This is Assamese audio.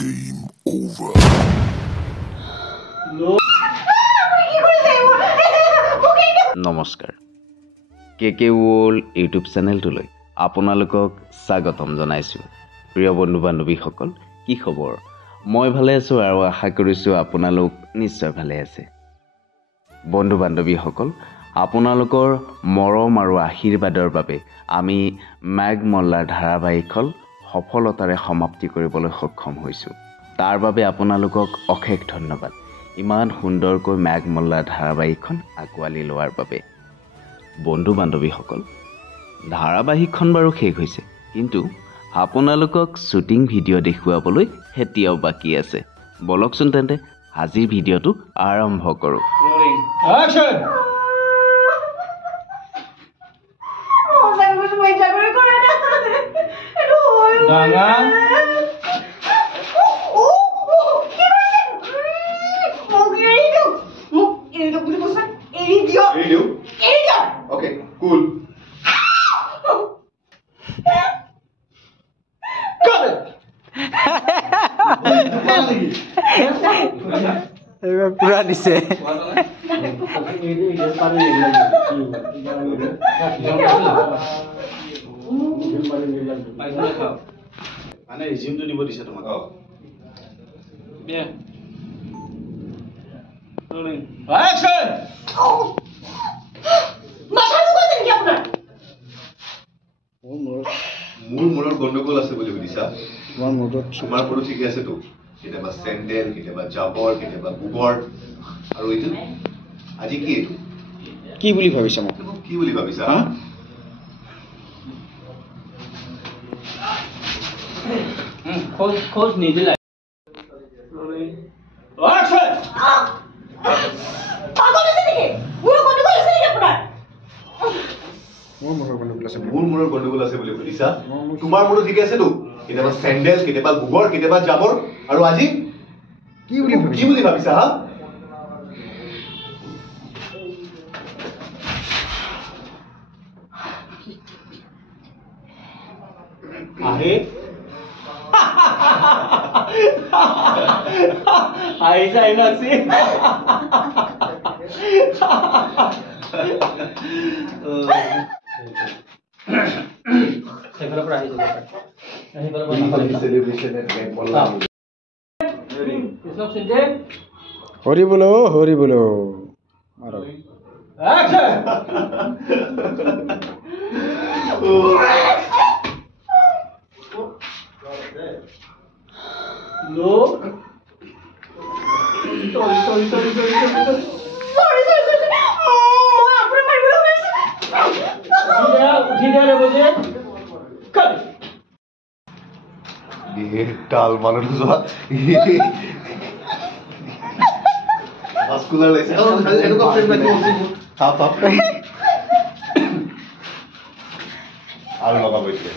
Game over. নমস্কাৰ কে ৱৰ্ল্ড ইউটিউব চেনেলটোলৈ আপোনালোকক স্বাগতম জনাইছোঁ। প্ৰিয় বন্ধু বান্ধৱীসকল, কি খবৰ? মই ভালে আছোঁ আৰু আশা কৰিছোঁ আপোনালোক নিশ্চয় ভালে আছে। বন্ধু বান্ধৱীসকল, আপোনালোকৰ মৰম আৰু আশীৰ্বাদৰ বাবে আমি মেঘমল্লাৰ ধাৰাবাহিকখন সফলতাৰে সমাপ্তি কৰিবলৈ সক্ষম হৈছোঁ। তাৰ বাবে আপোনালোকক অশেষ ধন্যবাদ। ইমান সুন্দৰকৈ মেঘমল্লাৰ ধাৰাবাহিকখন আঁকোৱালি লোৱাৰ বাবে। বন্ধু বান্ধৱীসকল, ধাৰাবাহিকখন বাৰু শেষ হৈছে, কিন্তু আপোনালোকক শ্বুটিং ভিডিঅ' দেখুৱাবলৈ এতিয়াও বাকী আছে। বলকচোন তেন্তে আজিৰ ভিডিঅ'টো আৰম্ভ কৰোঁ। Okay, cool. পুৰা দিছে। মানে ৰিজিউমটো দিব দিছে তোমাক। মোৰ মূৰত গণ্ডগোল আছে বুলি সুধিছা? তোমাৰ মূৰত ঠিকে আছেতো? কেতিয়াবা চেণ্ডেল, কেতিয়াবা জাবৰ, কেতিয়াবা গোবৰ, আৰু এইটো আজি কি? এইটো কি বুলি ভাবিছা? মোক কি বুলি ভাবিছা? খোজ নিদিলা। মোৰ মূৰত গণ্ডগোল আছে বুলি সুধিছা? তোমাৰ মূৰত ঠিকে আছেতো? কেতিয়াবা চেণ্ডেল, কেতিয়াবা গোবৰ, কেতিয়াবা জাবৰ, আৰু আজি কি বুলি ভাবিছা? হা, হৰি বলো হৰি বলো। ডাল মানুহটো যোৱা আৰু লগাব এতিয়া।